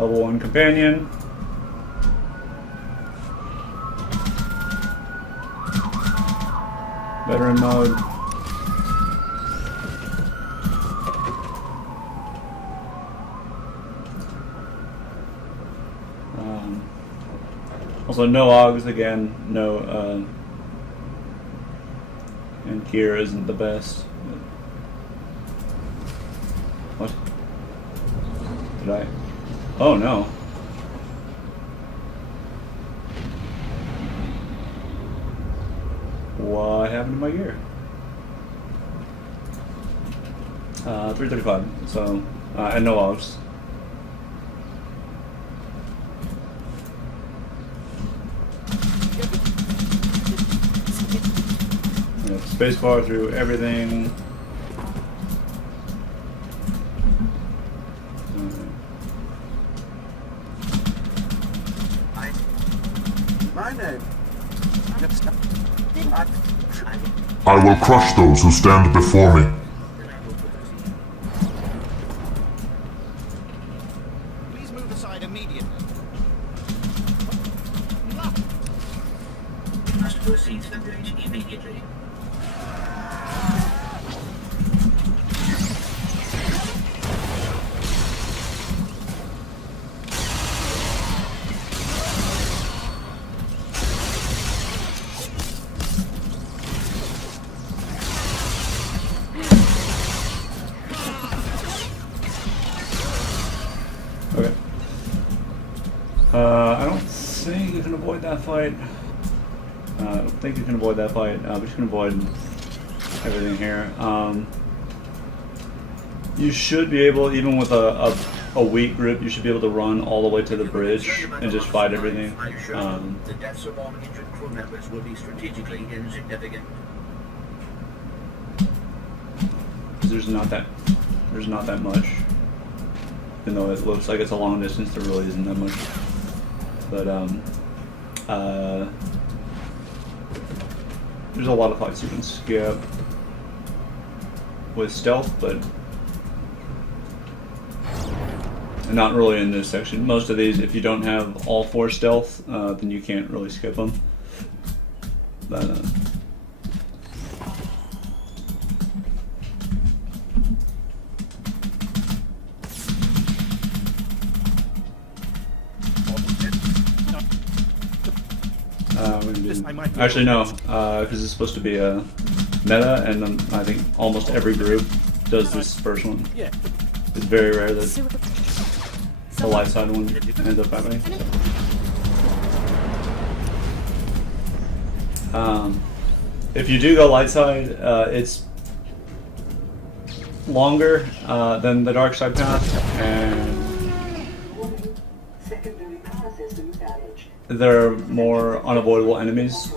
Level 1 companion. Veteran mode. Also no augs again, no and gear isn't the best. What? Did I? Oh no. What happened to my gear? 335, so, and no augs. Spacebar through everything. My name. I will crush those who stand before me. Please move aside immediately. Must proceed to the bridge immediately. Okay. I don't think you can avoid that fight. I don't think you can avoid that fight, but you can avoid everything here. You should be able, even with a weak group, you should be able to run all the way to the bridge and just fight everything. The deaths of all injured crew members will be strategically insignificant. There's not that much. Even though it looks like it's a long distance, there really isn't that much. But there's a lot of fights you can skip with stealth, but not really in this section. Most of these, if you don't have all 4 stealth, then you can't really skip them. But, actually no, because it's supposed to be a meta, and I think almost every group does this first one. It's very rare that the light side one ends up happening. If you do go light side, it's longer than the dark side path, and there are more unavoidable enemies.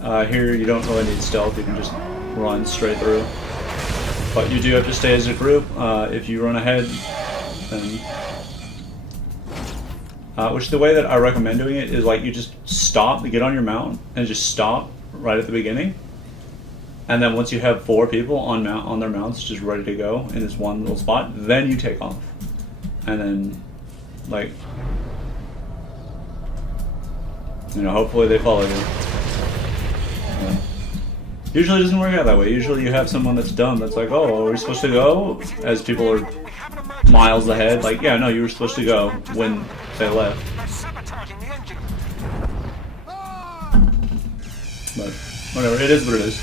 Here you don't really need stealth, you can just run straight through. But you do have to stay as a group. If you run ahead, then... which the way that I recommend doing it is like you just stop, get on your mount, and just stop right at the beginning. And then once you have 4 people on their mounts just ready to go in this one little spot, then you take off. And then, like... you know, hopefully they follow you. Usually it doesn't work out that way. Usually you have someone that's dumb that's like, oh, are we supposed to go? As people are miles ahead. Like, yeah, no, you were supposed to go when they left. But, whatever, it is what it is.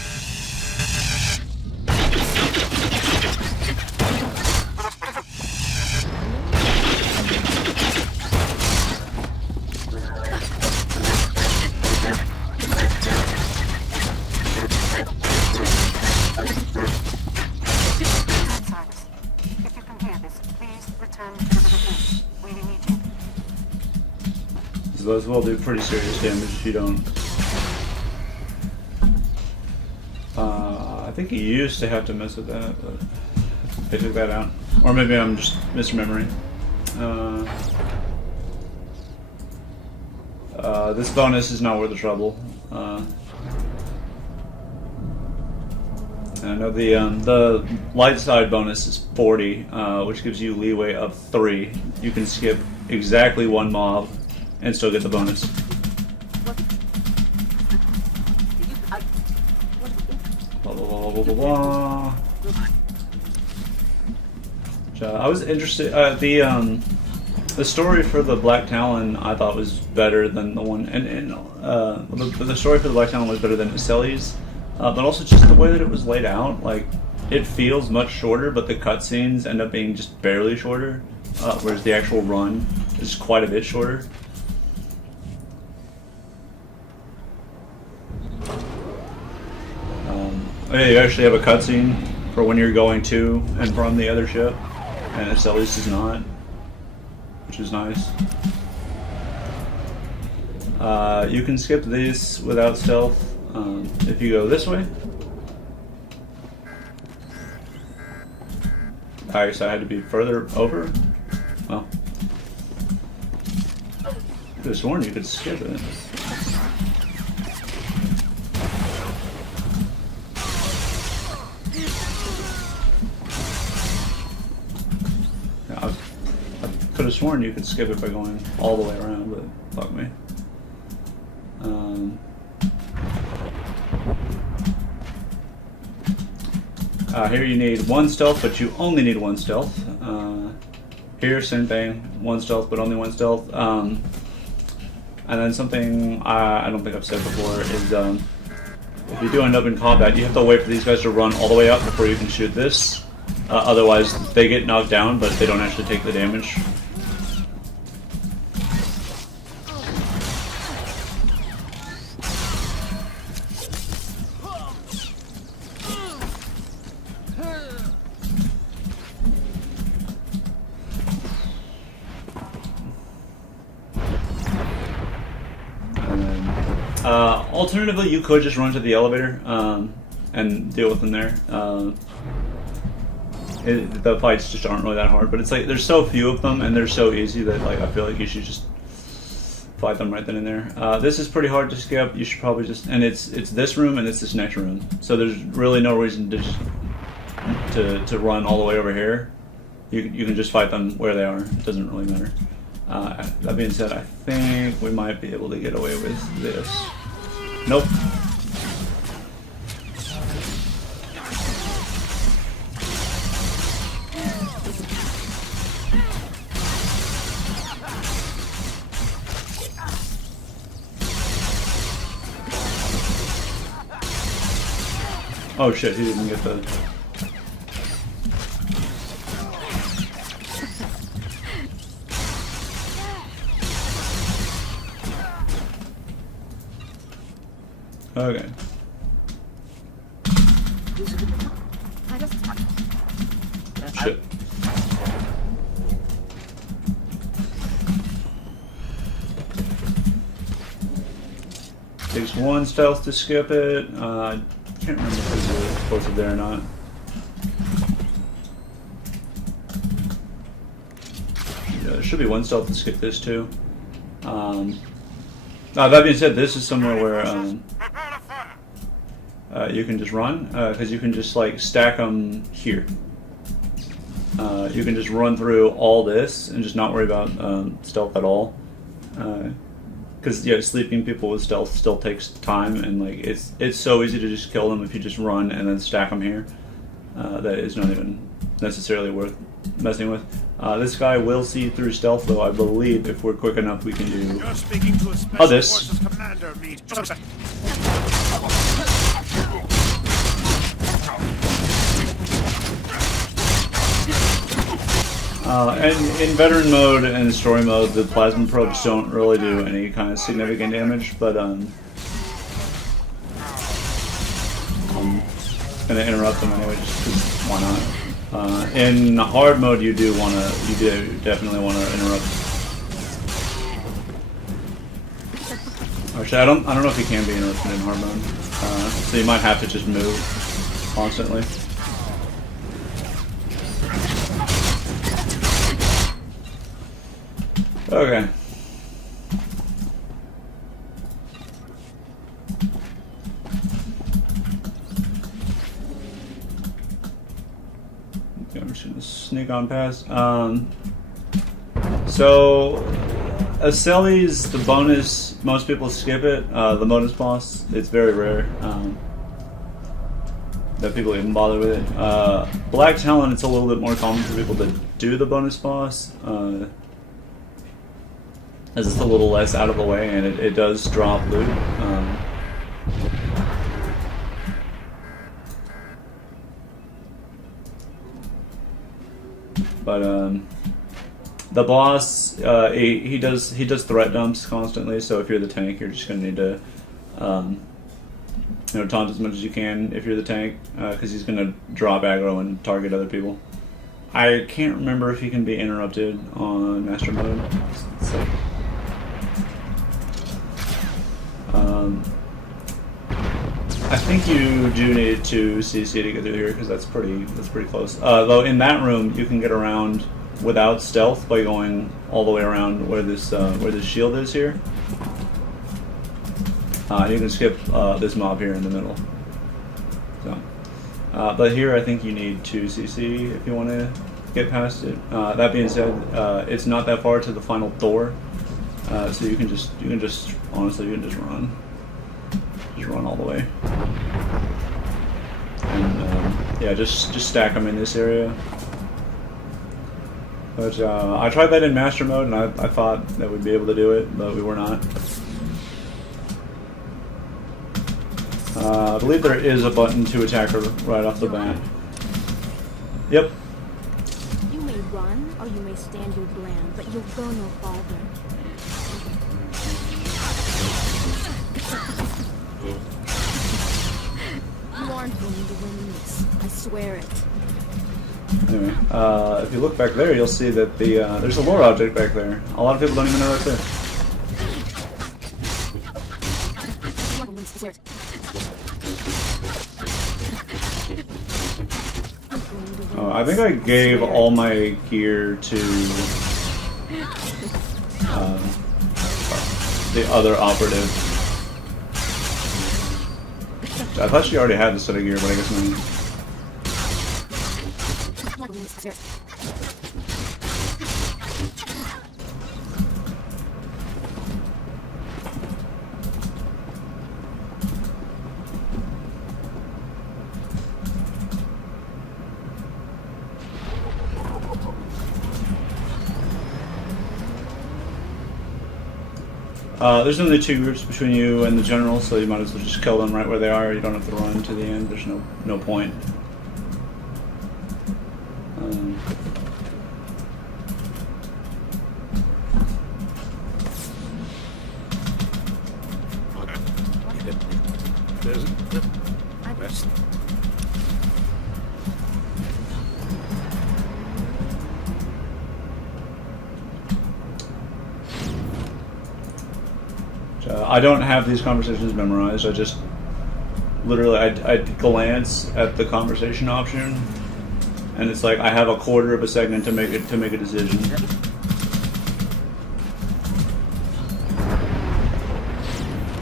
Those will do pretty serious damage if you don't. I think you used to have to mess with that, but they took that out. Or maybe I'm just misremembering. This bonus is not worth the trouble. I know the light side bonus is 40, which gives you leeway of 3. You can skip exactly 1 mob and still get the bonus. Blah blah blah blah blah blah. I was interested. The story for the Black Talon I thought was better than the one, and the story for the Black Talon was better than Esseles, but also just the way that it was laid out. Like, it feels much shorter, but the cutscenes end up being just barely shorter, whereas the actual run is quite a bit shorter. Yeah, you actually have a cutscene for when you're going to and from the other ship, and Esseles does not, which is nice. You can skip these without stealth if you go this way. I guess I had to be further over. Well, I could have sworn you could skip it. I could have sworn you could skip it by going all the way around, but fuck me. Here you need 1 stealth, but you only need 1 stealth. Here, same thing, 1 stealth, but only 1 stealth. And then something I don't think I've said before is if you do end up in combat, you have to wait for these guys to run all the way up before you can shoot this. Otherwise, they get knocked down, but they don't actually take the damage. Alternatively, you could just run to the elevator and deal with them there. The fights just aren't really that hard, but it's like there's so few of them and they're so easy that like I feel like you should just fight them right then and there. This is pretty hard to skip. You should probably just, and it's this room and it's this next room, so there's really no reason to just to run all the way over here. You can just fight them where they are. It doesn't really matter. That being said, I think we might be able to get away with this. Nope. Oh shit, he didn't get the... Okay. Shit. Takes 1 stealth to skip it. I can't remember if there's an explosive there or not. Yeah, there should be 1 stealth to skip this too. That being said, this is somewhere where you can just run, because you can just like stack them here. You can just run through all this and just not worry about stealth at all. Because yeah, sleeping people with stealth still takes time, and like it's so easy to just kill them if you just run and then stack them here. That is not even necessarily worth messing with. This guy will see through stealth, though. I believe if we're quick enough, we can do. You're speaking to a special this. forces commander, Mead. And in veteran mode and story mode, the plasma probes don't really do any kind of significant damage, but I'm gonna interrupt them anyway, just because why not? In hard mode, you do definitely wanna interrupt. Actually, I don't know if you can be interrupted in hard mode, so you might have to just move constantly. Okay. sneak on past. So Esseles, the bonus, most people skip it. The bonus boss, it's very rare that people even bother with it. Black Talon, it's a little bit more common for people to do the bonus boss, as it's a little less out of the way, and it does drop loot. But the boss, he does threat dumps constantly. So if you're the tank, you're just gonna need to, taunt as much as you can if you're the tank, because he's gonna drop aggro and target other people. I can't remember if he can be interrupted on master mode. So, I think you do need to CC to get through here because that's pretty close. Though in that room you can get around without stealth by going all the way around where this shield is here. You can skip this mob here in the middle. So, but here I think you need to CC if you want to get past it. That being said, it's not that far to the final door, so you can just honestly you can just run all the way. And yeah, just stack them in this area. But I tried that in master mode, and I thought that we'd be able to do it, but we were not. I believe there is a button to attack her right off the bat. Yep. You may run, or you may stand your ground, but you'll go no farther. You aren't going to win this. I swear it. Anyway, if you look back there, you'll see that there's a lore object back there. A lot of people don't even know that's there. Oh, I think I gave all my gear to the other operative. I thought she already had the set of gear, but I guess not. There's only 2 groups between you and the general, so you might as well just kill them right where they are. You don't have to run to the end. There's no point. I don't have these conversations memorized. I just literally I glance at the conversation option, and it's like I have a quarter of a second to make a decision.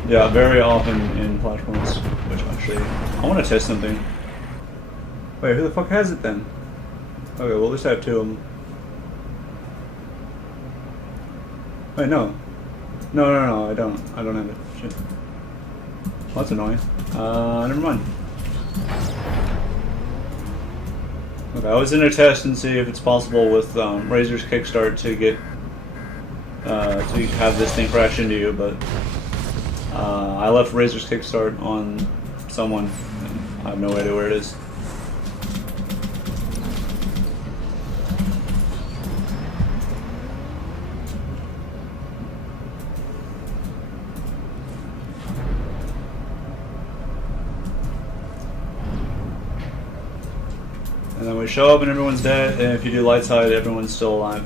Yeah, very often in Flashpoints. Which actually, I want to test something. Wait, who the fuck has it then? Okay, we'll just have 2 of them. Wait, no. No, I don't have it. Shit. Well, that's annoying. Never mind. Okay, I was gonna test and see if it's possible with Razor's Kickstart to get to have this thing crash into you, but I left Razor's Kickstart on someone, and I have no idea where it is. And then we show up and everyone's dead, and if you do light side, everyone's still alive.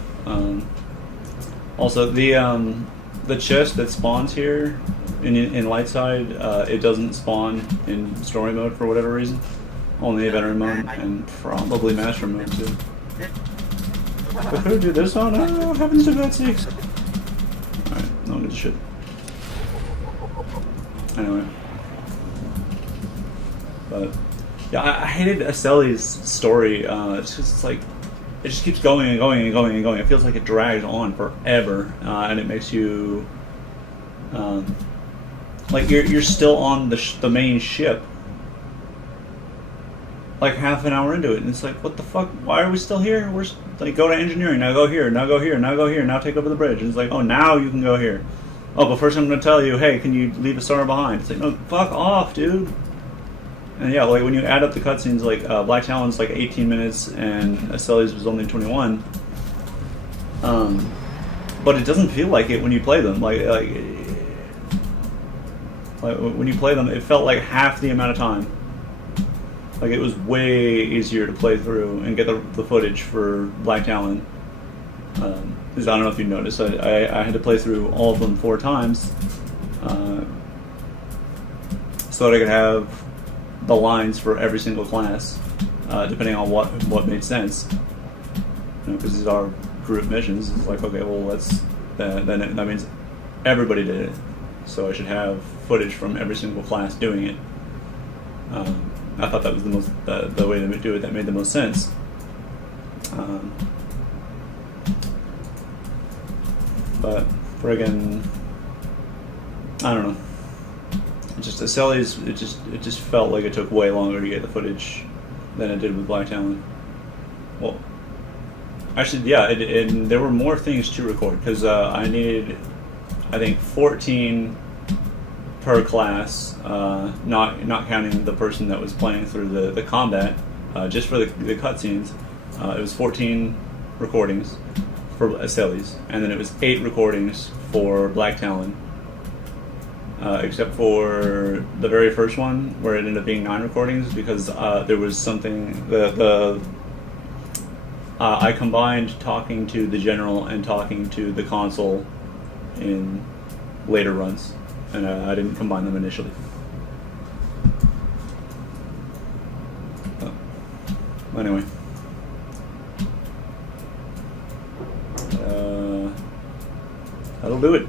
Also, the chest that spawns here in light side, it doesn't spawn in story mode for whatever reason. Only veteran mode and probably master mode too. But who do this on? I don't know what happens to that 6. Alright, no one gives a shit. Anyway. But yeah, I hated Esseles' story. It's just like it just keeps going and going and going and going. It feels like it drags on forever, and it makes you like you're still on the main ship, like half an hour into it, and it's like, what the fuck? Why are we still here? We're like, go to engineering, now go here, now go here, now go here, now take over the bridge. And it's like, oh, now you can go here. Oh, but first I'm going to tell you, hey, can you leave a star behind? It's like, no, fuck off, dude. And yeah, like when you add up the cutscenes, like Black Talon's like 18 minutes and Esseles was only 21. But it doesn't feel like it when you play them. Like when you play them, it felt like half the amount of time. Like it was way easier to play through and get the footage for Black Talon. Because I don't know if you noticed, I had to play through all of them 4 times so that I could have the lines for every single class, depending on what made sense. Because these are group missions. It's like, okay, well, that means everybody did it, so I should have footage from every single class doing it. I thought that was the way to do it that made the most sense. But friggin', I don't know. Just Esseles, it just felt like it took way longer to get the footage than it did with Black Talon. Well, actually, yeah, there were more things to record because I needed, I think, 14 per class, not counting the person that was playing through the combat, just for the cutscenes. It was 14 recordings for Esseles, and then it was 8 recordings for Black Talon. Except for the very first one, where it ended up being 9 recordings, because there was something I combined talking to the general and talking to the consul in later runs, and I didn't combine them initially. Anyway, that'll do it.